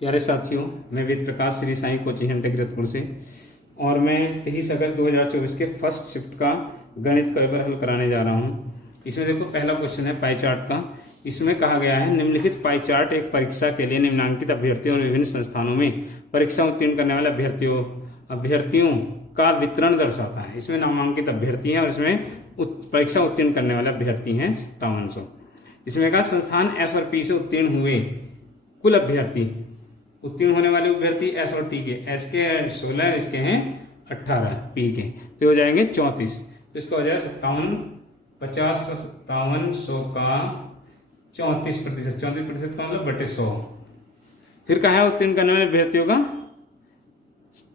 प्यारे साथियों, मैं वेद प्रकाश श्री साईं कोचिंग सेंटर कीरतपुर से और मैं 23 अगस्त 2024 के फर्स्ट शिफ्ट का गणित का पेपर हल कराने जा रहा हूँ। इसमें देखो पहला क्वेश्चन है पाई चार्ट का। इसमें कहा गया है निम्नलिखित पाई चार्ट एक परीक्षा के लिए निम्नांकित अभ्यर्थियों और विभिन्न संस्थानों में परीक्षा उत्तीर्ण करने वाले अभ्यर्थियों का वितरण दर्शाता है। इसमें नामांकित अभ्यर्थी हैं और इसमें परीक्षा उत्तीर्ण करने वाले अभ्यर्थी हैं 5700। इसमें कहा संस्थान एस और पी से उत्तीर्ण हुए कुल अभ्यर्थी, उत्तीर्ण होने वाले अभ्यर्थी एस और टी के, एस के 16, इसके हैं 18, पी के तो हो जाएंगे 34। तो इसका हो जाएगा 57 का 34%, 34% का मतलब बटे 100। फिर कहा है उत्तीर्ण करने वाले अभ्यर्थियों का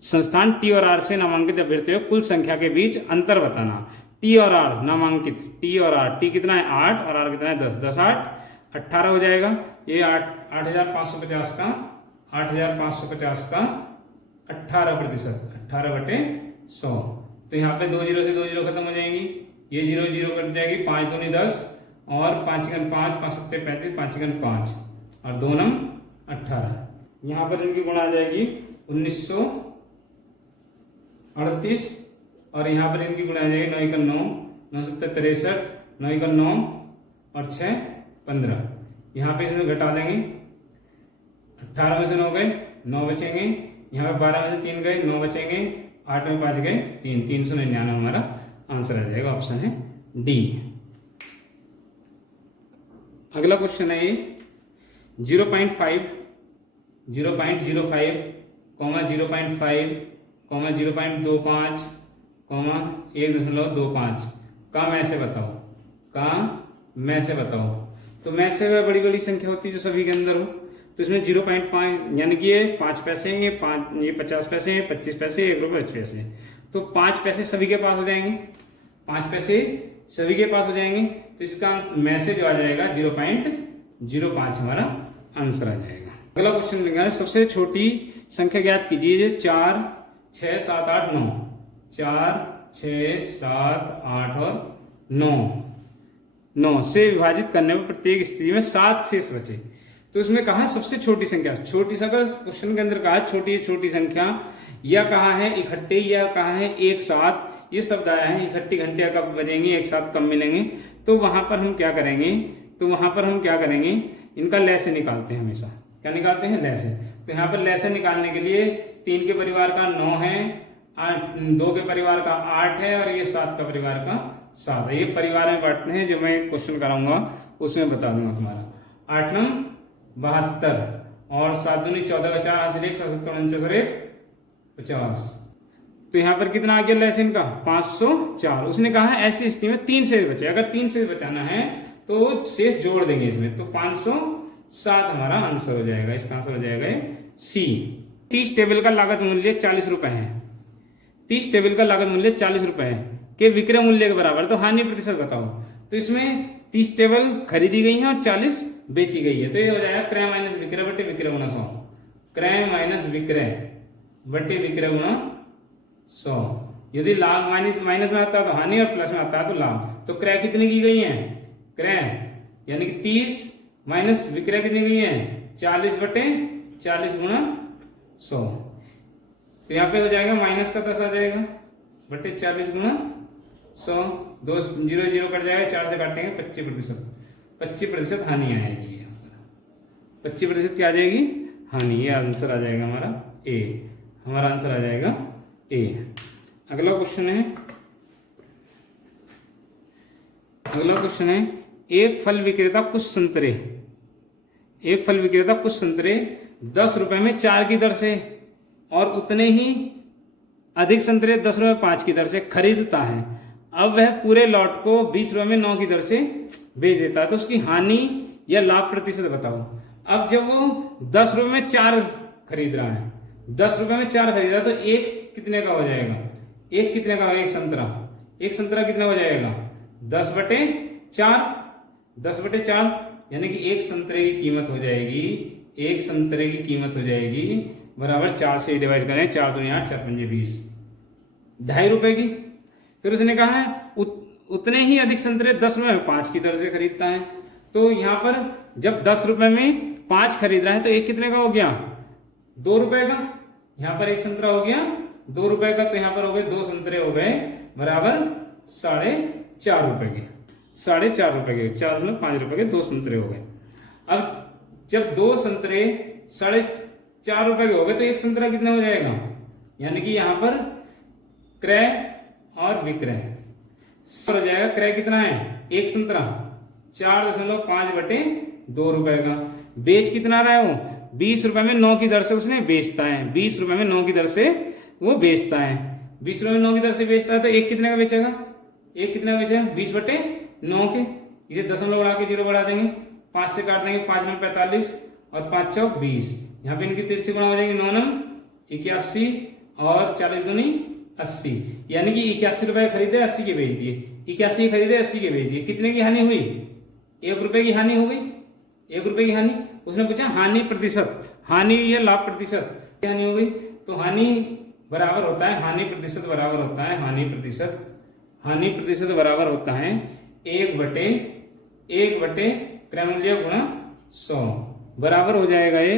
संस्थान टी और आर से नामांकित अभ्यर्थियों कुल संख्या के बीच अंतर बताना। टी और आर नामांकित, टी और आर, टी कितना है 8 और आर कितना है 10, 10 8 18 हो जाएगा। ये 8550 का 18% 18 बटे 100। तो यहाँ पे 2 जीरो से 2 जीरो खत्म हो जाएंगी, ये 0 0 कट जाएगी, 5 दूनी 10 और 5 5 5 7 35, 5 5 और 2 9 18। यहाँ पर इनकी गुणा आ जाएगी 1938 और यहाँ पर इनकी गुणा आ जाएगी 9 1 9, 9 7 63, 9 1 9 और 6 15। यहाँ पे इसमें घटा देंगे, 18 में से 9 गए 9 बचेंगे, यहाँ पे 12 में से 3 गए 9 बचेंगे, 8 में 5 गए 3, 399 हमारा आंसर आ जाएगा। ऑप्शन है डी। अगला क्वेश्चन है ये 0.5, 0.05, 0.5, 0.25, 1.25 का मैं से बताओ। तो मैं से बड़ी बड़ी संख्या होती है जो सभी के अंदर हो। तो इसमें 0.5 यानी कि ये 5 पैसे, ये 50 पैसे, 25 पैसे, 1 रुपये 25 पैसे। तो 5 पैसे सभी के पास हो जाएंगे, 5 पैसे सभी के पास हो जाएंगे। तो इसका मैसेज जो आ जाएगा 0.05 हमारा आंसर आ जाएगा। अगला क्वेश्चन लिखा है सबसे छोटी संख्या ज्ञात कीजिए। 4 6 7 8 9, 4 6 7 8 और 9 से विभाजित करने पर प्रत्येक स्थिति में 7 शेष बचे। तो इसमें कहा है सबसे छोटी संख्या, छोटी संख्या क्वेश्चन के अंदर कहा है छोटी संख्या, या कहा है इकट्ठे, या कहा है एक साथ। ये शब्द आया है इकट्ठी घंटिया कब बजेंगे, एक साथ कब मिलेंगे। तो वहां पर हम क्या करेंगे, इनका लय से निकालते हैं। हमेशा क्या निकालते हैं, लय से। तो यहाँ पर लय से निकालने के लिए 3 के परिवार का 9 है, 2 के परिवार का 8 है और ये 7 का परिवार का 7 है। ये परिवार में बांटते हैं, जो मैं क्वेश्चन कराऊंगा उसमें बता दूंगा तुम्हारा। 8 9 72 और 7 दूनी 14 का 4 हासिल 1 7 49 और 1 50। तो यहाँ पर कितना आ गया लय से इनका 504। उसने कहा है ऐसी स्थिति में 3 शेष बचे, अगर 3 शेष बचाना है तो शेष जोड़ देंगे इसमें। तो 507 हमारा आंसर हो जाएगा। इसका आंसर हो जाएगा सी। 30 टेबल का लागत मूल्य 40 रुपए है, 30 टेबल का लागत मूल्य 40 रुपए है के विक्रय मूल्य के बराबर। तो हानि प्रतिशत बताओ। तो इसमें 30 टेबल खरीदी गई है और 40 बेची गई है। तो ये हो जाएगा क्रय माइनस विक्रय बटे विक्रय गुना 100, क्रय माइनस विक्रय बटे विक्रय गुना 100। यदि लाभ माइनस में आता है तो हानि और प्लस में आता है तो लाभ। तो क्रय कितनी की गई है, क्रय यानी कि 30 माइनस विक्रय कितनी गई है 40 बटे 40 गुना 100। तो यहाँ पे हो जाएगा माइनस का 10 आ जाएगा बटे 40 गुना 100। 2 0 0 कट जाएगा, 4 से काटेंगे 25% हानि आएगी। 25% क्या आ जाएगी, हानि। ये आंसर आ जाएगा हमारा ए। हमारा आंसर आ जाएगा ए। अगला क्वेश्चन है एक फल विक्रेता कुछ संतरे 10 रुपए में 4 की दर से और उतने ही अधिक संतरे 10 रुपए 5 की दर से खरीदता है। अब वह पूरे लॉट को 20 रुपए में 9 की दर से बेच देता है। तो उसकी हानि या लाभ प्रतिशत बताओ। अब जब वो 10 रुपए में 4 खरीद रहा है, 10 रुपए में 4 खरीद रहा है, तो एक कितने का हो जाएगा, एक कितने का होगा, एक संतरा कितना हो जाएगा 10 बटे 4 यानी कि एक संतरे की कीमत हो जाएगी बराबर 4 से डिवाइड करें, 4 दूनी 8 4 पंजे 20, 2.5 रुपए की। फिर उसने कहा है उतने ही अधिक संतरे 10 रुपए में 5 की दर से खरीदता है। तो यहाँ पर जब 10 रुपए में 5 खरीद रहा है तो एक कितने का हो गया ₹2 का, यहाँ पर एक संतरा हो गया ₹2 का, तो यहाँ पर हो गए 2 संतरे हो गए बराबर ₹4.5 के, ₹4.5 के, ₹4.5 के 2 संतरे हो गए। अब जब 2 संतरे ₹4.5 के हो गए तो एक संतरा कितना हो जाएगा, यानी कि यहाँ पर क्रय और विक्रय हो जाएगा। क्रय कितना है, एक संतरा 4.5/2 का। बेच कितना रहा है वो, ₹20 में 9 की दर से उसने बेचता है, ₹20 में 9 की दर से वो बेचता है, ₹20 में 9 की दर से बेचता है, तो एक कितने का बेचेगा, एक कितना बेचेगा 20/9 के, इसे दशमलव उड़ा के 0 बढ़ा देंगे, 5 से काट देंगे, 5 में 45 और 5 चौक 20, यहाँ पे इनकी 3 से गुणा हो जाएंगे, 9 नम 81 और 40 दूनी 80, यानी कि ₹81 खरीदे 80 के बेच दिए, 81 खरीदे 80 के बेच दिए, कितने की हानि हुई, ₹1 की हानि हो गई, ₹1 की हानि। उसने पूछा हानि प्रतिशत, हानि या लाभ प्रतिशत, हानि हो गई, तो हानि बराबर होता है, हानि प्रतिशत बराबर होता है, हानि प्रतिशत बराबर होता है 1/1 क्रय मूल्य गुणा 100, बराबर हो जाएगा ये,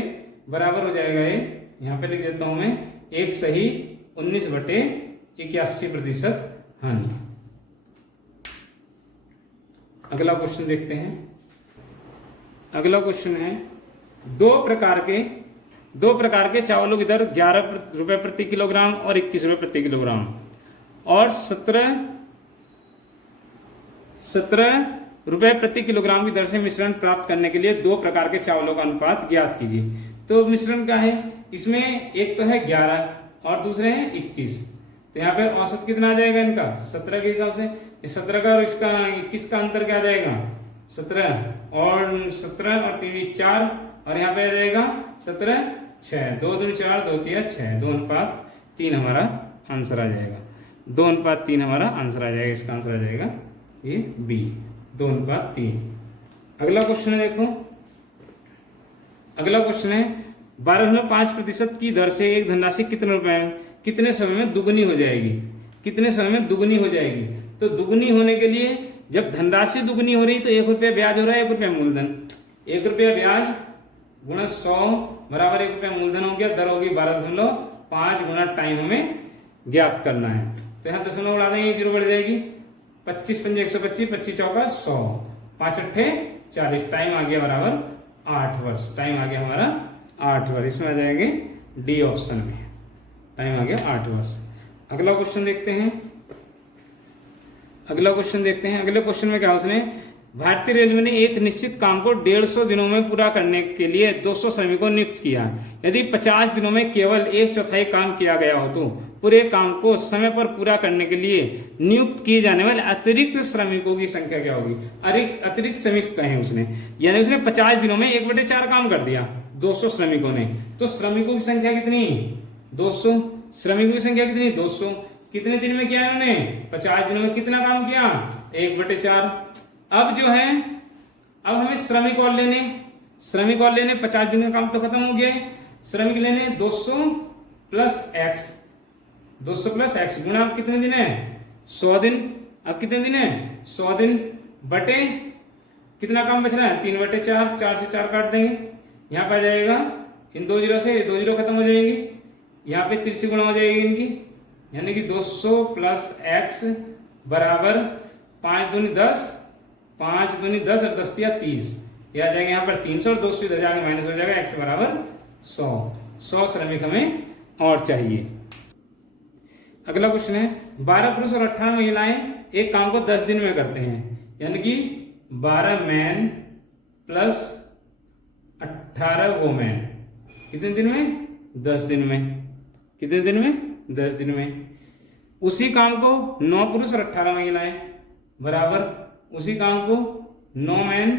बराबर हो जाएगा ये, यहाँ पे लिख देता हूं मैं 1 सही 19/81% हानि। अगला क्वेश्चन देखते हैं। अगला क्वेश्चन है दो प्रकार के चावलों की दर ₹11 प्रति किलोग्राम और ₹21 प्रति किलोग्राम और 17 प्रति किलोग्राम की दर से मिश्रण प्राप्त करने के लिए 2 प्रकार के चावलों का अनुपात ज्ञात कीजिए। तो मिश्रण का है, इसमें एक तो है 11 और दूसरे हैं 21, तो यहाँ पे औसत कितना आ जाएगा इनका 17 के हिसाब से, 17 का और इसका 21 का अंतर क्या आ जाएगा 17 और 3 4, और यहाँ पे आ जाएगा 17 6, 2 दूनी 4 2 3 6, 2:3 हमारा आंसर आ जाएगा, 2:3 हमारा आंसर आ जाएगा, इसका आंसर आ जाएगा ये बी 2:3। अगला क्वेश्चन है, देखो अगला क्वेश्चन है 12.5% की दर से एक धनराशि कितने समय में दुगनी हो जाएगी, कितने समय में दुगनी हो जाएगी। तो दुगनी होने के लिए जब धनराशि दुगनी हो रही तो ₹1 ब्याज हो रहा है, ₹1 मूलधन, ₹1 ब्याज गुणा 100 बराबर ₹1 मूलधन हो गया, दर होगी 12.5 गुणा टाइम हमें ज्ञात करना है। तो यहाँ दशमलव उड़ा देंगे 0 बढ़ जाएगी, 25 पंजे 125, 25 चौका 100, 5 अट्ठे 40, टाइम आ गया बराबर 8 वर्ष, टाइम आ गया हमारा 8 वर्ष, इसमें आ जाएंगे डी ऑप्शन में, टाइम आ गया 8 वर्ष। अगला क्वेश्चन देखते हैं। अगले क्वेश्चन में क्या उसने भारतीय रेलवे ने एक निश्चित काम को 150 दिनों में पूरा करने के लिए 200 श्रमिकों नियुक्त किया। यदि 50 दिनों में केवल 1/4 काम किया गया हो तो पूरे काम को समय पर पूरा करने के लिए नियुक्त किए जाने वाले अतिरिक्त श्रमिकों की संख्या क्या होगी। अतिरिक्त श्रमिक कहे उसने, यानी उसने 50 दिनों में 1/4 काम कर दिया 200 श्रमिकों ने, तो श्रमिकों की संख्या कितनी 200, श्रमिकों की संख्या कितनी 200, कितने दिन में किया इन्होंने 50 दिनों में कितना काम किया 1/4। अब जो है अब हमें श्रमिक और लेने 50 दिन का काम तो खत्म हो गया है, श्रमिक लेने 200 प्लस एक्स गुणा अब कितने दिन है 100 दिन, अब कितने दिन है 100 दिन बटे कितना काम बच रहा है 3/4, 4 से 4 काट देंगे, यहाँ पे आ जाएगा इन 2 जीरो से 2 जीरो खत्म हो जाएंगे, यहाँ पे 30 गुणा हो जाएगी इनकी, यानी कि 200 प्लस एक्स बराबर 5 दूनी 10, 5 दूनी 10 और 10 या 30, ये आ जाएगा यहाँ पर 300 और 200 इधर जाएगा माइनस हो जाएगा, एक्स बराबर 100 श्रमिक हमें और चाहिए। अगला क्वेश्चन है 12 पुरुष और 18 महिलाएं एक काम को 10 दिन में करते हैं, यानी कि 12 मैन प्लस 18 वोमेन कितने दिन में 10 दिन में, कितने दिन में 10 दिन में। उसी काम को 9 पुरुष और 18 महिलाएं बराबर उसी काम को 9 man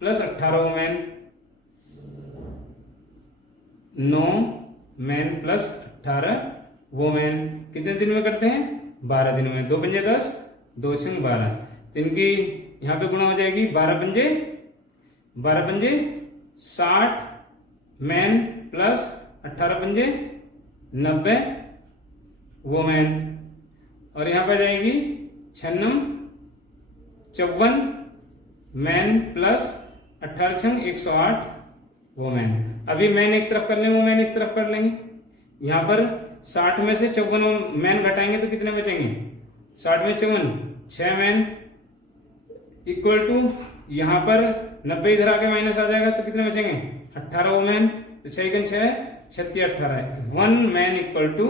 plus 18 women, 9 man plus 18 women कितने दिन में करते हैं 12 दिन में, 2 पंजे 10 2 छंग 12, तो इनकी यहाँ पे गुणा हो जाएगी 12 पंजे 60 मैन प्लस 18 पंजे 90 वोमेन, और यहाँ पे जाएगी 56 54 मैन प्लस 18 छंग 108 वोमेन। अभी मैन एक तरफ कर लेंगे, वो मैन एक तरफ कर लेंगे। यहाँ पर 60 में से 54 मैन घटाएंगे तो कितने बचेंगे? 60 में 54, 6 मैन इक्वल टू यहाँ पर 90 इधर आके माइनस आ जाएगा तो कितने बचेंगे? 18 वोमेन। तो 6 × 6 36 18 है। 1 मैन इक्वल टू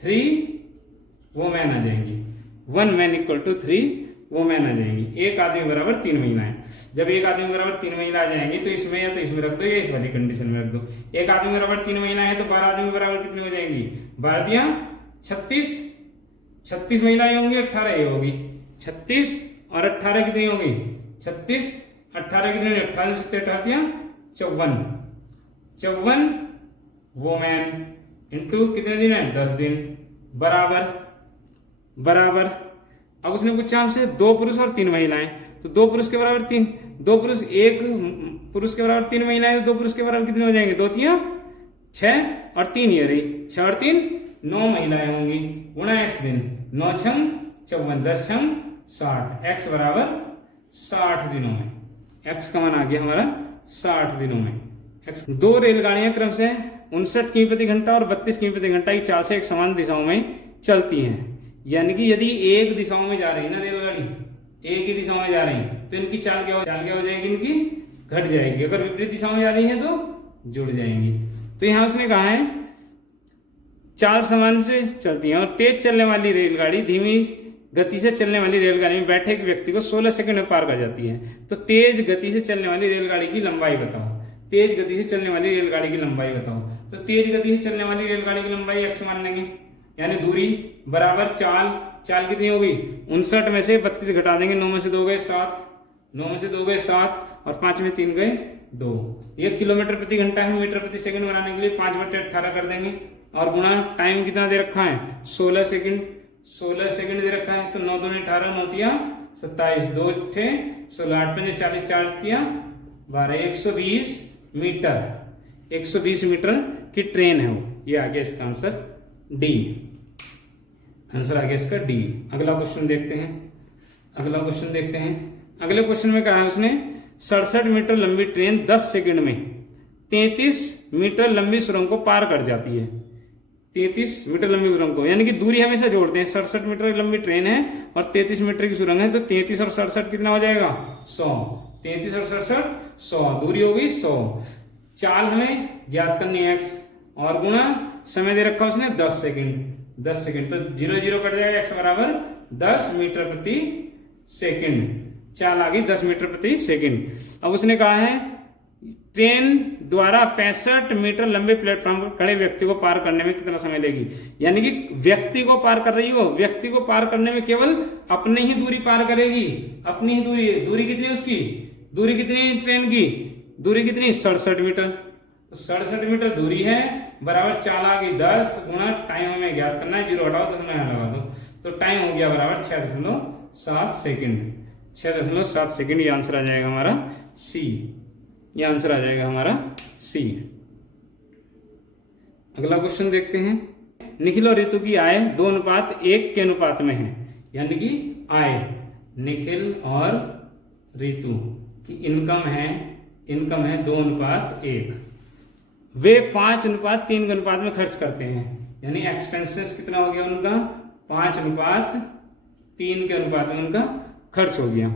3 वोमेन आ जाएंगी। 1 मैन इक्वल टू 3 वोमेन आ जाएंगी। एक आदमी बराबर 3 महिलाएं। जब एक आदमी बराबर 3 महिला आ जाएंगी तो इसमें या तो इसमें रख दो या इस वाली कंडीशन में रख दो। एक आदमी बराबर 3 महिलाएं है तो 12 आदमी बराबर कितनी हो जाएंगी? 12 दिया 36, 36 महिलाएं होंगी, 18 ये होगी। 36 और 18 कितनी होगी? 36 18 कितनी? 18 से 18 दिया 54, 54 वोमेन इंटू कितने दिन है? 10 दिन बराबर बराबर। अब उसने पूछा हमसे 2 पुरुष और 3 महिलाएं, तो 2 पुरुष के बराबर 3, 2 पुरुष 1 पुरुष के बराबर 3 महिलाएं, तो 2 पुरुष के बराबर कितने हो जाएंगे? 2 3 6 और 3 ये रही, 6 और 3 9 महिलाएं होंगी गुणा x दिन। 9 छंग 54, 10 छंग 60, x बराबर 60 दिनों में। x का मान आ गया हमारा 60 दिनों में। x 2 रेलगाड़ियां क्रम से 59 किमी प्रति घंटा और 32 किमी प्रति घंटा की चाल से एक समान दिशाओं में चलती हैं। यानी कि यदि एक दिशाओं में जा रही है ना रेलगाड़ी, एक ही दिशाओं में जा रही है तो इनकी चाल क्या हो जाएगी? इनकी घट जाएगी। अगर विपरीत दिशाओं में जा रही है तो जुड़ जाएंगी। तो यहां उसने कहा है चाल समान से चलती है। और तेज चलने वाली रेलगाड़ी धीमी गति से चलने वाली रेलगाड़ी में बैठे एक व्यक्ति को 16 सेकंड में पार कर जाती है। तो तेज गति से चलने वाली रेलगाड़ी की लंबाई बताओ। तेज गति से चलने वाली रेलगाड़ी की लंबाई बताओ। तो तेज गति से चलने वाली रेलगाड़ी की लंबाई x मान लेंगे, यानी दूरी बराबर चाल। चाल कितनी होगी? 59 में से 32 घटा देंगे, 9 में से 2 गए 7, 9 में से 2 गए 7 और 5 में 3 गए 2। ये किलोमीटर प्रति घंटा है। मीटर प्रति सेकंड बनाने के लिए 5/18 कर देंगे और गुणा टाइम कितना दे रखा है? 16 सेकंड। 16 सेकंड दे रखा है तो 9 दूनी 18, 9 तिया 27, 2 थे 16, 8 पंजे 40, 4 तिया 12, 120 मीटर। 120 मीटर की ट्रेन है वो। ये आ गया इसका आंसर डी। आंसर आ गया इसका डी। अगला क्वेश्चन देखते हैं। अगले क्वेश्चन में कहा है उसने 67 मीटर लंबी ट्रेन 10 सेकंड में 33 मीटर लंबी सुरंग को पार कर जाती है। 33 मीटर लंबी सुरंग को, यानी कि दूरी हमेशा जोड़ते हैं। 67 मीटर लंबी ट्रेन है और 33 मीटर की सुरंग है, तो 33 और 67 कितना हो जाएगा? 100। 33 और 67 100, दूरी हो गई 100। चाल हमें ज्ञात करनी है x और गुणा समय दे रखा उसने 10 सेकंड। 10 सेकंड तो 0 0 कट जाएगा, x बराबर 10 मीटर प्रति सेकंड। चाल आ गई 10 मीटर प्रति सेकंड। अब उसने कहा है ट्रेन द्वारा 65 मीटर लंबे प्लेटफॉर्म पर खड़े व्यक्ति को पार करने में कितना समय लेगी? यानी कि व्यक्ति को पार कर रही हो, व्यक्ति को पार करने में केवल अपनी ही दूरी पार करेगी। अपनी ही दूरी। दूरी कितनी है उसकी? दूरी कितनी ट्रेन की? दूरी कितनी? 67 मीटर। तो 67 मीटर दूरी है बराबर चाल आ गई 10 गुणा टाइम हमें ज्ञात करना है। 0 हटाओ तो यहाँ लगा दो, तो टाइम हो गया बराबर 6.7 सेकंड। 6.7 सेकंड। ये आंसर आ जाएगा हमारा सी। ये आंसर आ जाएगा हमारा सी। अगला क्वेश्चन देखते हैं। निखिल और ऋतु की आय 2:1 के अनुपात में है। यानी कि आय निखिल और ऋतु की इनकम है 2:1। वे 5:3 के अनुपात में खर्च करते हैं। यानी एक्सपेंसेस कितना हो गया उनका? 5:3 के अनुपात में उनका खर्च हो गया।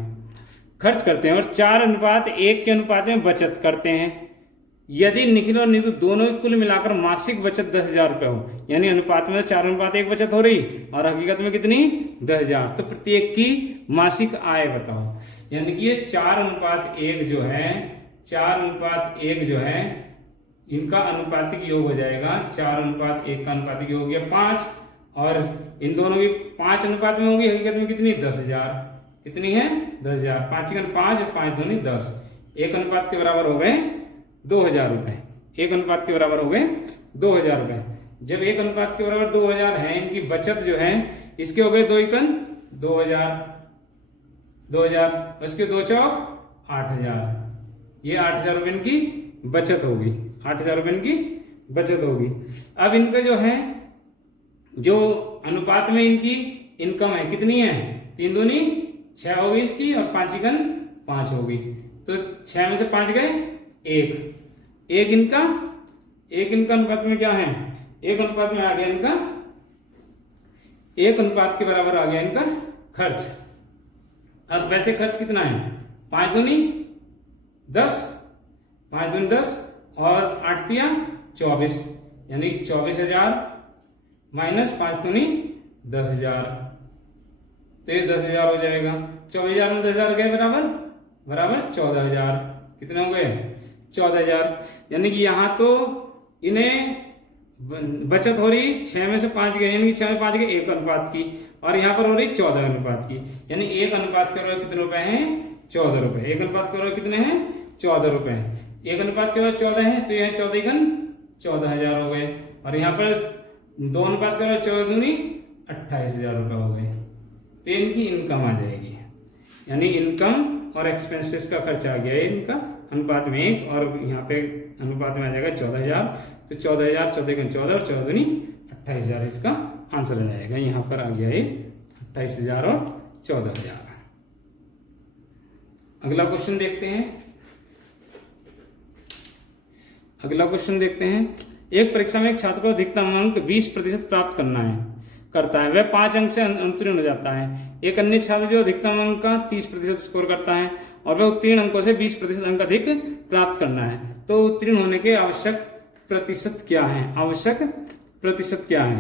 खर्च करते हैं और 4:1 के अनुपात में बचत करते हैं। यदि निखिल और नीतू दोनों की कुल मिलाकर मासिक बचत 10,000 रुपये हो, यानी अनुपात में 4:1 बचत हो रही और हकीकत में कितनी? 10,000, तो प्रत्येक की मासिक आय बताओ। यानी कि ये 4:1 जो है, 4:1 जो है इनका अनुपातिक योग हो जाएगा। 4:1 का अनुपातिक योग हो गया 5 और इन दोनों की 5 अनुपात में होगी। हकीकत में कितनी? 10,000। कितनी है? 10,000। 5 × 5 और 5 दूनी 10। 1 अनुपात के बराबर हो गए 2,000 रुपए। 1 अनुपात के बराबर हो गए 2,000 रुपए। जब 1 अनुपात के बराबर 2,000 है, इनकी बचत जो है इसके हो गए 2 एकन 2,000, उसके 2 चौक 8,000। ये 8,000 रुपए इनकी बचत होगी। 8,000 रुपए इनकी बचत होगी। अब इनका जो है, जो अनुपात में इनकी इनकम है कितनी है? 3 दूनी 6 होगी इसकी और 5 एकन 5 होगी। तो 6 में से 5 गए 1, एक इनका अनुपात में क्या है, एक अनुपात में आ गया इनका, एक अनुपात के बराबर आ गया इनका खर्च। अब वैसे खर्च कितना है, 5 दूनी 10, 5 दूनी 10 और 8 तिया 24, यानी 24,000 माइनस 5 दूनी 10,000, तो ये 10,000 हो जाएगा। 24,000 में 10,000 गए बराबर 14,000, कितने हो गए 14,000। यानी कि यहाँ तो इन्हें बचत हो रही 6 में से 5 गए, यानी कि 6 में 5 गए 1 अनुपात की, और यहाँ पर हो रही 14 अनुपात की, यानी 1 अनुपात के बराबर कितने रुपए हैं 14 रुपए, 1 अनुपात के बराबर कितने हैं 14 रुपए, 1 अनुपात के बराबर 14 है, तो यहाँ 14 14,000 हो गए, और यहाँ पर 2 अनुपात के बराबर 14 दूनी 28,000 रुपए हो गए। तो इनकी इनकम आ जाएगी, यानी इनकम और एक्सपेंसेस का खर्चा आ गया है इनका अनुपात में 1, और यहाँ पे अनुपात में आ जाएगा 14,000, तो 14,000 14 और 14 दूनी 28,000 इसका आंसर आ जाएगा। यहाँ पर आ गया ये 28,000 और 14,000। अगला क्वेश्चन देखते हैं। एक परीक्षा में एक छात्र को अधिकतम अंक 20% प्राप्त करता है, वह 5 अंक से उत्तीर्ण हो जाता है। एक अन्य छात्र जो अधिकतम अंक का 30% स्कोर करता है और वह उत्तीर्ण अंकों से 20% अंक अधिक प्राप्त करना है, तो उत्तीर्ण होने के आवश्यक प्रतिशत क्या है।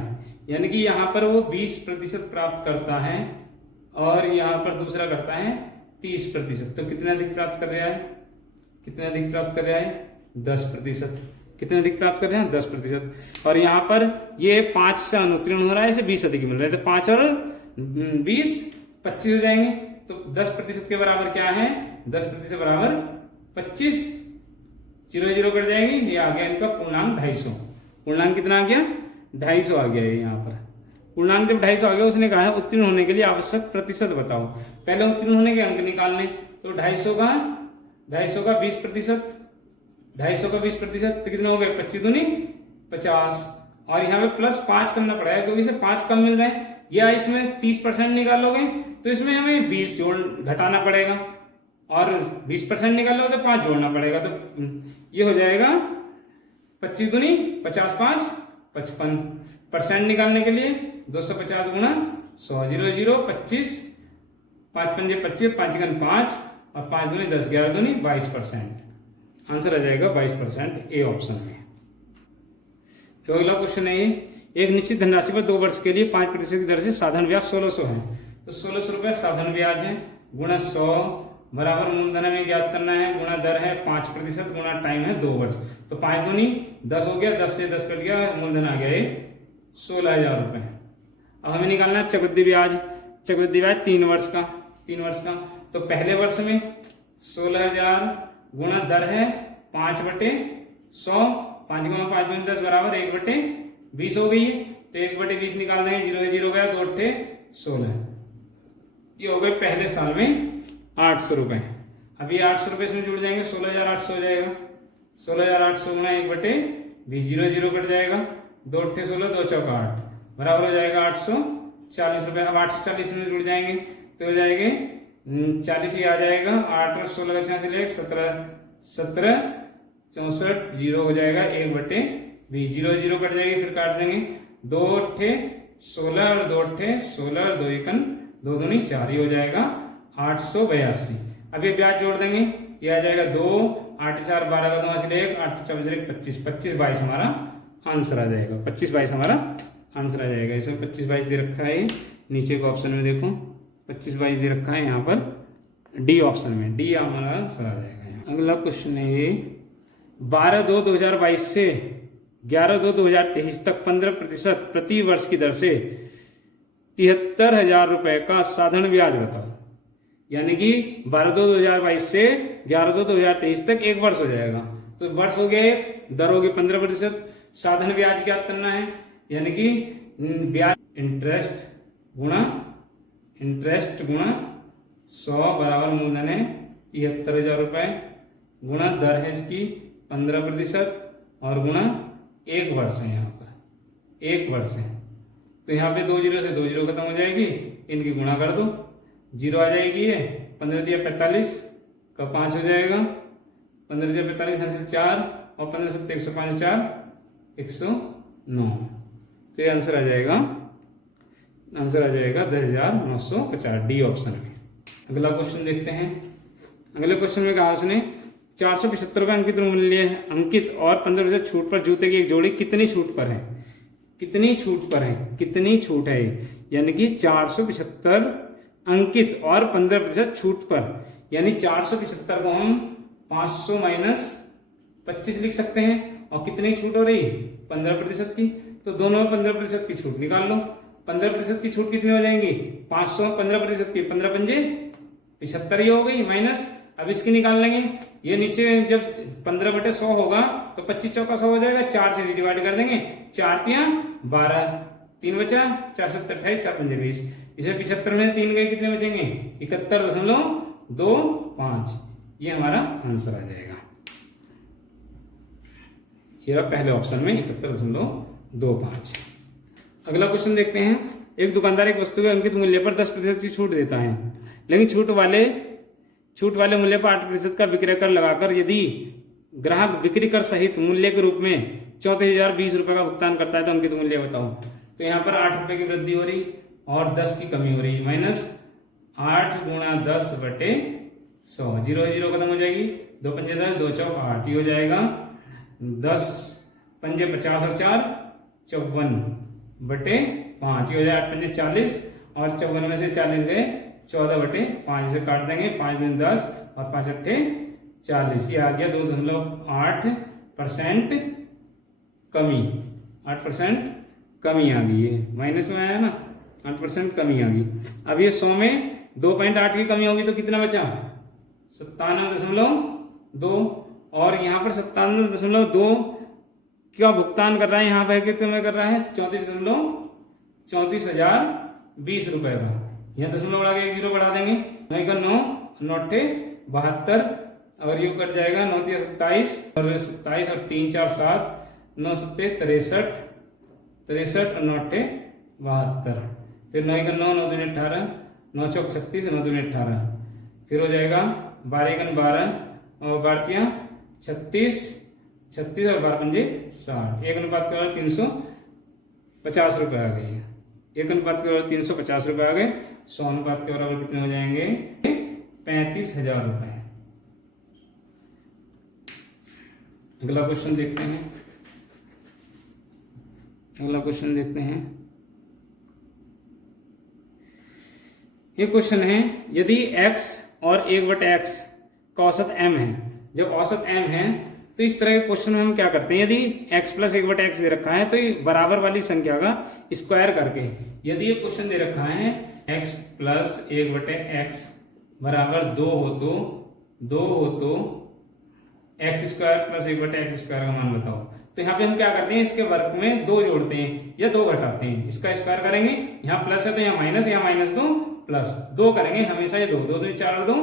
यानी कि यहाँ पर वो 20% प्राप्त करता है और यहाँ पर दूसरा करता है 30%, तो कितना अधिक प्राप्त कर रहा है 10%। कितने अधिक प्राप्त कर रहे हैं 10%, और यहाँ पर ये 5 से अनुत्तीर्ण हो रहा है, इसे 20 अधिक मिल रहा है, तो 5 और 20 25 हो जाएंगे, तो 10% के बराबर क्या है 10% बराबर 25, 0 कट जाएंगे, ये आ गया इनका पूर्णांक 250। पूर्णांक कितना आ गया 250 आ गया है। यहाँ पर पूर्णांक जब 250 आ गया, उसने कहा है उत्तीर्ण होने के लिए आवश्यक प्रतिशत बताओ। पहले उत्तीर्ण होने के अंक निकालने, तो 250 का 20%, 250 का 20%, तो कितने हो गए 25 दूनी 50, और यहाँ पे प्लस 5 करना पड़ेगा क्योंकि इसे 5 कम मिल रहे हैं, या इसमें 30% निकालोगे तो इसमें हमें 20 घटाना पड़ेगा, और 20% निकालोगे तो 5 जोड़ना पड़ेगा, तो ये हो जाएगा 25 दूनी 50 5 55%। निकालने के लिए 250 गुना 100, 0 25, 5 पंजे 25, 5 5 और 5 दूनी 10, 11 दूनी 22%। आंसर आ जाएगा 22% ए ऑप्शन में। तो अगला क्वेश्चन है, एक निश्चित धनराशि पर 2 वर्ष के लिए 5% की दर से साधारण ब्याज 1600 है, तो 1600 रुपए साधारण ब्याज है, गुणा 100 बराबर मूलधन में ज्ञात करना है, गुणा दर है 5%, गुणा टाइम है 2 वर्ष, तो 5 दूनी 10 हो गया, 10 से 10 कट गया, मूलधन आ गया ये 16,000 रुपए। अब हमें निकालना है चक्रवृद्धि ब्याज 3 वर्ष का, तो पहले वर्ष में 16,000 गुणा दर है 5/100, 5 गुणा 5 दूनी 10 बराबर 1/20 हो गई है, तो 1/20 निकाल देंगे, 0 गया, 2 8 16, ये हो गए पहले साल में 800 रुपए। अब ये 800 रुपए इसमें जुड़ जाएंगे, 16,800 हो जाएगा, 16,800 गुणा 1/20, 0 कट जाएगा, 2 8 16, 2 चौका 8 बराबर हो जाएगा 840 रुपए। अब 840 में जुड़ जाएंगे तो हो जाएंगे 40 ही आ जाएगा, 8 और 16 का 6 17 64, 0 हो जाएगा 1/20, 0 कट जाएगी, फिर काट देंगे, 2 8 16 और 2 8 16 और 2 1 2 दूनी 4, ये हो जाएगा 882। अब ये ब्याज जोड़ देंगे, ये आ जाएगा 2 8 4 12 का 2 1 8 24 25 25 22 हमारा आंसर आ जाएगा, 25 22 हमारा आंसर आ जाएगा। इसमें 25 22 दे रखा है, नीचे के ऑप्शन में देखो 25 22 दे रखा है, यहाँ पर डी ऑप्शन में डी हमारा आंसर आ जाएगा। अगला क्वेश्चन है ये 12/2/2022 से 11/2/2023 तक 15% प्रति वर्ष की दर से 73,000 रुपए का साधारण ब्याज बताओ। यानी कि 12/2/2022 से 11/2/2023 तक 1 वर्ष हो जाएगा, तो वर्ष हो गया एक, दर होगी 15%, साधारण ब्याज ज्ञात करना है, यानी कि ब्याज इंटरेस्ट गुणा 100 बराबर मूलधन है 73,000 रुपए, गुणा दर है इसकी 15% और गुणा 1 वर्ष है, यहाँ पर 1 वर्ष है, तो यहाँ पे 2 0 से 2 0 खत्म हो जाएगी, इनकी गुणा कर दो, 0 आ जाएगी, ये 15 दिया 45 का 5 हो जाएगा, 15 दिया 45 हासिल 4 और 15 7 105 4 109। तो ये आंसर आ जाएगा 10,950, डी ऑप्शन में। अगला क्वेश्चन देखते हैं। अगले क्वेश्चन में कहा उसने 475 रुपये अंकित मूल्य है, अंकित और 15% छूट पर जूते की एक जोड़ी कितनी छूट पर है? कितनी छूट पर है? कितनी छूट है? यानी कि 475 अंकित और 15% छूट पर, यानी 475 को हम 500 माइनस 25 लिख सकते हैं। और कितनी छूट हो रही है? 15% की। तो दोनों में 15% की छूट निकाल लो। 15% की छूट कितनी हो जाएंगी? 500 15% की 15 पंजे 75 ही हो गई माइनस। अब इसकी निकाल लेंगे। ये नीचे जब 15/100 होगा तो 25 चौका 100 हो जाएगा। 4 से डिवाइड कर देंगे, 4 तिया 12, 3 बचा, 4 7 28, 4 पंजे 20। इसमें 75 में 3 गए, कितने बचेंगे? 71.25। ये हमारा आंसर आ जाएगा। ये रहा पहले ऑप्शन में 71.25। अगला क्वेश्चन देखते हैं। एक दुकानदार एक वस्तु के अंकित मूल्य पर 10% की छूट देता है, लेकिन छूट वाले मूल्य पर 8% का विक्रय कर लगाकर यदि ग्राहक बिक्री कर सहित मूल्य के रूप में 34,020 रुपए का भुगतान करता है तो अंकित मूल्य बताओ। तो यहाँ पर 8 रुपए की वृद्धि हो रही और 10 की कमी हो रही, माइनस 8 गुणा 10/100, 0 0 खत्म हो जाएगी। 2 पंजे 10, 2 चौक 8, ये हो जाएगा 10 पंजे 50 और 4 54/5, ये हो जाएगा 8 पंजे 40 और 54 में से 40 गए 14/5 से काट देंगे। 5 दूनी 10 और 5 अट्ठे 40, ये आ गया 2.8% कमी। 8% कमी आ गई है, माइनस में आया ना, 8% कमी आ गई। अब ये 100 में 2.8 की कमी होगी तो कितना बचा? 97.2। और यहाँ पर 97.2 का भुगतान कर रहा है, यहाँ पर कितने कर रहा है? 34,020 रुपए का। यहाँ दशमलव बढ़ा के 1 0 बढ़ा देंगे, 9 का 9, 9 72 और ये कट जाएगा 9 3 27 और 27 और 3 4 7, 9 7 63 63 और 9 72। फिर 9 का 9, 9 2 18, 9 चौक 36, 9 2 18। फिर हो जाएगा 12 1 12 और 12 36 36 और 12 पंजे 60। एक अनुपात के 350 रुपए आ गई है। एक अनुपात के 350 रुपए आ गए। 100 अनुपात के बराबर कितने हो जाएंगे? 35,000 रुपए। अगला क्वेश्चन देखते हैं। ये क्वेश्चन है, यदि x और 1/x का औसत m है, जब औसत m है तो इस तरह के क्वेश्चन में हम क्या करते हैं? यदि x + 1/x दे रखा है तो ये बराबर वाली संख्या का स्क्वायर करके, यदि ये क्वेश्चन दे रखा है x + 1/x बराबर 2 हो तो x² + 1/x² का मान बताओ। तो यहाँ पे हम क्या करते हैं? इसके वर्ग में 2 जोड़ते हैं या 2 घटाते हैं, इसका स्क्वायर करेंगे। यहाँ प्लस है तो यहाँ माइनस, यहाँ -2 प्लस 2 करेंगे हमेशा। ये 2 2 2 4 2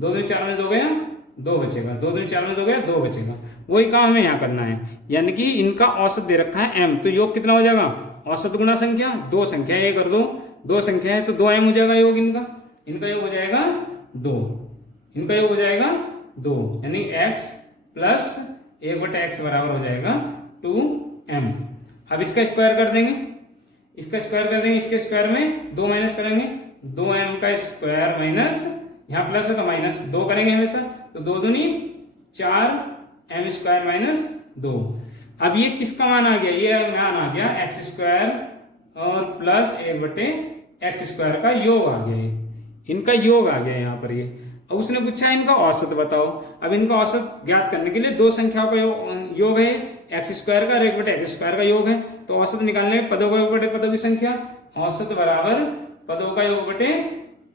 2 2 4 में 2 गया 2 बचेगा, 2 2 4 में 2 गया 2 बचेगा। वही काम हमें यहाँ करना है, यानी कि इनका औसत दे रखा है m, तो योग कितना हो जाएगा? औसत गुना संख्या, 2 संख्या ये कर दो, 2 संख्या है तो 2m हो जाएगा योग इनका योग हो जाएगा 2, इनका योग हो जाएगा 2, यानी x + 1/x बराबर हो जाएगा 2m। अब इसका स्क्वायर कर देंगे, इसके स्क्वायर में 2 माइनस करेंगे, 2m का स्क्वायर माइनस, यहाँ प्लस है तो माइनस 2 करेंगे हमेशा, तो 2 दूनी 4m² - 2। अब ये किसका मान आ गया? ये मान आ गया x² और प्लस 1/x² का योग आ गया, इनका योग आ गया यहाँ पर। ये अब उसने पूछा इनका औसत बताओ। अब इनका औसत ज्ञात करने के लिए 2 संख्याओं का योग है, x² का और 1/x² का योग है। तो औसत निकालने में पदों का योग बटे पदों की संख्या, औसत बराबर पदों का योग बटे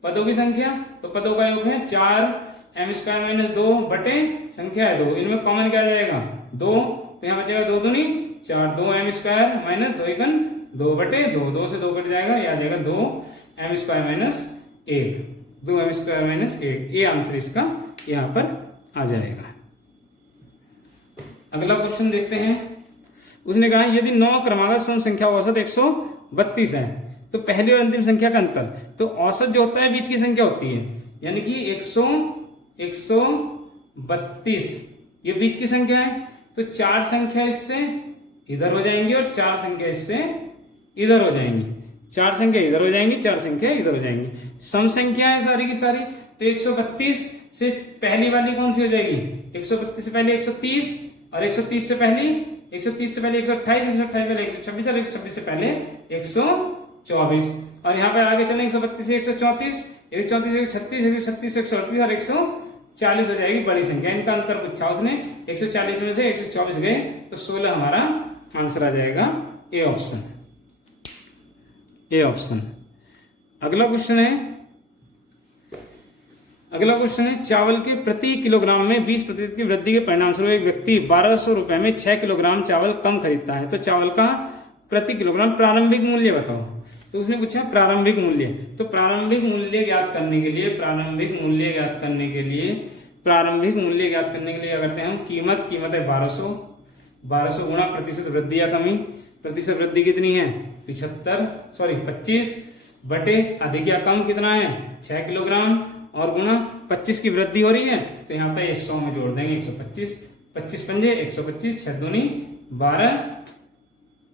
पदों की संख्या। तो पदों का योग है 4m² - 2 बटे संख्या है 2, इनमें कॉमन क्या आ जाएगा? 2, तो यहाँ बचेगा 2 दूनी 4, 2m² - 2 1 2 बटे 2, 2 से 2 कट जाएगा, यह आ जाएगा 2m² - 1, 2m² - 1। ये आंसर इसका यहाँ पर आ जाएगा। अगला क्वेश्चन देखते हैं। उसने कहा यदि 9 क्रमागत सम संख्या औसत 132 है तो पहली और अंतिम संख्या का अंतर, तो औसत जो होता है बीच की संख्या होती है, यानी कि 132 ये बीच की संख्या है। तो 4 संख्या इससे इधर हो जाएंगी और 4 संख्या इससे इधर हो जाएंगी। 4 संख्या इधर हो जाएंगी, 4 संख्या इधर हो जाएंगी। सम संख्या है सारी की सारी। तो 132 से पहली वाली कौन सी हो जाएगी? 132 से पहले 130 और 130 से पहली 130 से पहले 128, 128 पहले 126 और 126 से पहले 124। और यहाँ पर आगे चले 132 से 134, 134 से 136, 136 से 138 और 140 हो जाएगी बड़ी संख्या। इनका अंतर पूछा उसने। 140 में से 124 गए तो 16 हमारा आंसर आ जाएगा ए ऑप्शन। A option. अगला क्वेश्चन है चावल के प्रति किलोग्राम में 20% की वृद्धि के परिणाम स्वरूप एक व्यक्ति 1200 रुपए में 6 किलोग्राम चावल कम खरीदता है। तो चावल का प्रति किलोग्राम प्रारंभिक मूल्य बताओ। तो उसने पूछा प्रारंभिक मूल्य। तो प्रारंभिक मूल्य ज्ञात करने के लिए क्या करते हैं हम? कीमत है 1200 गुणा प्रतिशत वृद्धि या कमी। प्रतिशत वृद्धि कितनी है? 25 बटे अधिक या कम कितना है? 6 किलोग्राम और गुणा 25 की वृद्धि हो रही है तो यहाँ पे 100 में जोड़ देंगे 125। 25 पंजे 125, 6 दूनी 12,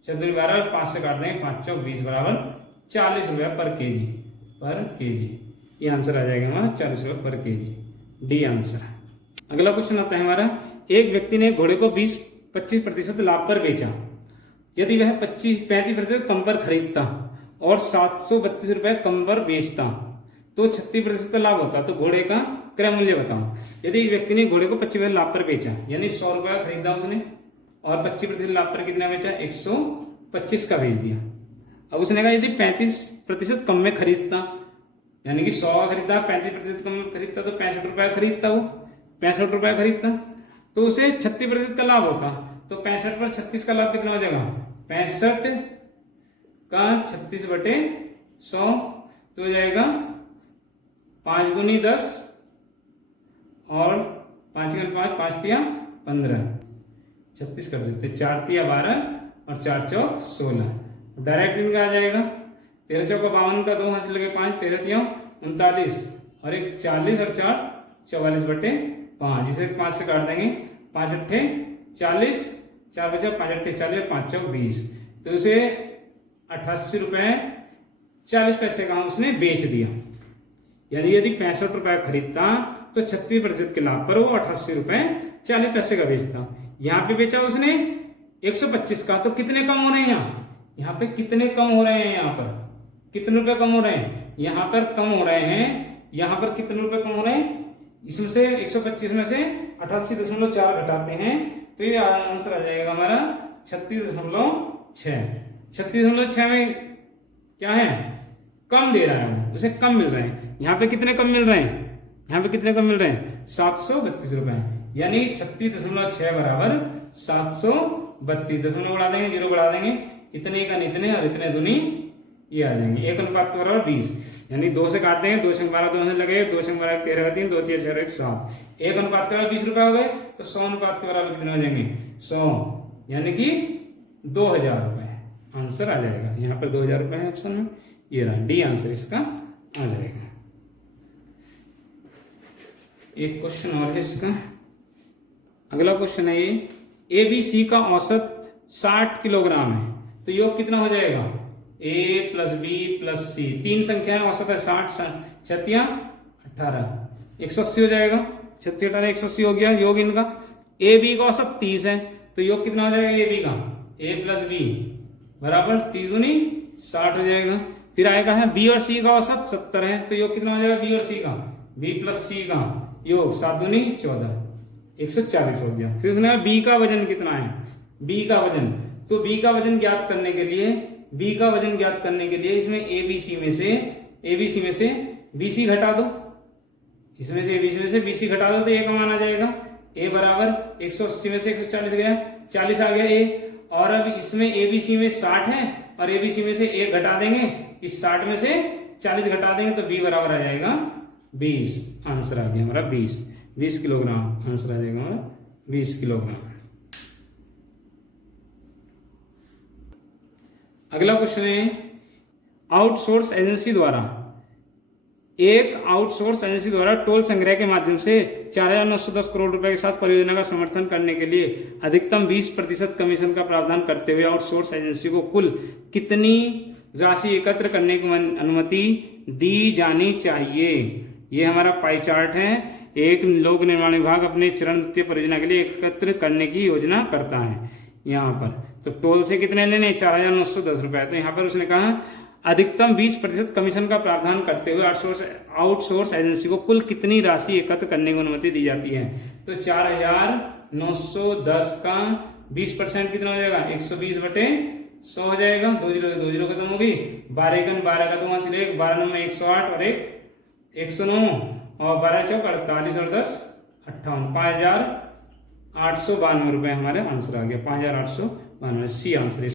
6 दूनी 12 और 5 से काट देंगे 5 चौक 20 बराबर 40 रुपया पर केजी। ये आंसर आ जाएगा हमारा 40 रुपया पर केजी। D answer. अगला क्वेश्चन आता है हमारा, एक व्यक्ति ने घोड़े को 25% लाभ पर बेचा। यदि वह 35% कम पर खरीदता और 732 रुपए कम पर बेचता तो 36% का लाभ होता। तो घोड़े का क्रय मूल्य बताओ। यदि एक व्यक्ति ने घोड़े को 25% लाभ पर बेचा, यानी 100 रुपया खरीदा उसने और 25% लाभ पर कितना बेचा? 125 का बेच दिया। अब उसने कहा यदि 35% कम में खरीदता, यानी कि 100 का खरीदा 35% कम में खरीदता तो 65 रुपया खरीदता, वो 65 रुपया खरीदता तो उसे 36% का लाभ होता। तो 65 पर 36 का लाभ कितना हो जाएगा? 65 का 36 बटे 100 तो हो जाएगा 5 दूनी 10 और 5 गुना 5, 5 तिया 15, 36 कर देते, 4 तिया 12 और 4 चौक 16। डायरेक्ट इनका आ जाएगा 13 चौका 52 का 2 हासिल लगे 5, 13 तिया 39 और एक 40 और 4 44 बटे 5, जिसे 5 से काट देंगे 5 अट्ठे 40, 4 बचा 5 अट्ठे 40 और 5 चौक 20। तो उसे 88 रुपए 40 पैसे का उसने बेच दिया। यानी यदि 65 रुपए खरीदता तो 36% के लाभ पर वो 88 रुपए 40 पैसे का बेचता। यहाँ पे बेचा उसने 125 का, तो कितने कम हो रहे हैं यहाँ पे कितने कम हो रहे हैं? यहाँ पर कितने रुपए कम हो रहे हैं? यहाँ पर कम हो रहे हैं। यहाँ पर कितने रुपए कम हो रहे हैं? इसमें से 125 में से 88.4 घटाते हैं तो ये आंसर आ जाएगा हमारा 36.6। 36.6 में क्या है? कम दे रहा है वो, उसे कम मिल रहे हैं। यहाँ पे कितने कम मिल रहे हैं? यहाँ पे कितने कम मिल रहे हैं? 732 रुपए। यानी 36.6 बराबर 732। दशमलव बढ़ा देंगे, 0 बढ़ा देंगे, इतने का इतने और इतने दूनी ये आ जाएंगे। 1 अनुपात के बराबर 20। यानी 2 से काट देंगे, 2 से 12 2 लगे, 2 से 12 13 3, 2 3 4 1 7। 1 अनुपात के बराबर 20 रुपए हो गए तो 100 अनुपात के बराबर कितने हो जाएंगे? 100, यानी कि 2000 रुपए आंसर आ जाएगा। यहाँ पर 2000 रुपए है ऑप्शन में, ये रहा डी आंसर इसका आ जाएगा। एक क्वेश्चन और है इसका। अगला क्वेश्चन है ये, ABC का औसत 60 किलोग्राम है तो योग कितना हो जाएगा? A + B + C, 3 संख्या है, औसत है 60, 36 18, 180 हो जाएगा। 36 18 180 हो गया योग इनका। AB का औसत 30 है तो योग कितना हो जाएगा AB का? A + B बराबर 30 दूनी 60 हो जाएगा। फिर आएगा है B और C का औसत 70 है तो योग कितना हो जाएगा B और C का? B + C का योग 7 दूनी 14, 140 हो गया। फिर उसने B का वजन कितना है? B का वजन, तो B का वजन ज्ञात करने के लिए इसमें ABC में से BC घटा दो, इसमें से ABC में से BC घटा दो तो A का मान आ जाएगा। A बराबर 180 में से 140 गया, 40 आ गया A। और अब इसमें ABC में 60 है और ABC में से 1 घटा देंगे, इस 60 में से 40 घटा देंगे तो B बराबर आ जाएगा 20। आंसर आ गया हमारा 20 किलोग्राम आंसर आ जाएगा हमारा 20 किलोग्राम। अगला क्वेश्चन है, आउटसोर्स एजेंसी द्वारा एक आउटसोर्स एजेंसी द्वारा टोल संग्रह के माध्यम से 4,910 करोड़ रुपए के साथ परियोजना का समर्थन करने के लिए अधिकतम 20% कमीशन का प्रावधान करते हुए आउटसोर्स एजेंसी को कुल कितनी राशि एकत्र करने की अनुमति दी जानी चाहिए। ये हमारा पाई चार्ट है। एक लोक निर्माण विभाग अपने चरण द्वितीय परियोजना के लिए एकत्र करने की योजना करता है। यहाँ पर तो टोल से कितने लेने, 4,910 रुपए। तो यहाँ पर उसने कहा अधिकतम 20% कमीशन का प्रावधान करते हुए आउटसोर्स एजेंसी को कुल कितनी राशि एकत्र करने की अनुमति दी जाती है। तो 4,910 का 20% कितना हो जाएगा, 120/100 हो जाएगा। 2 जीरो खत्म होगी, 12 का 2 वहां से ले, 12 में 108 और 109 और 12 चौक 48 और 10 58, 5,892 रुपए हमारे आंसर आ गया। 5,892 सी आंसर।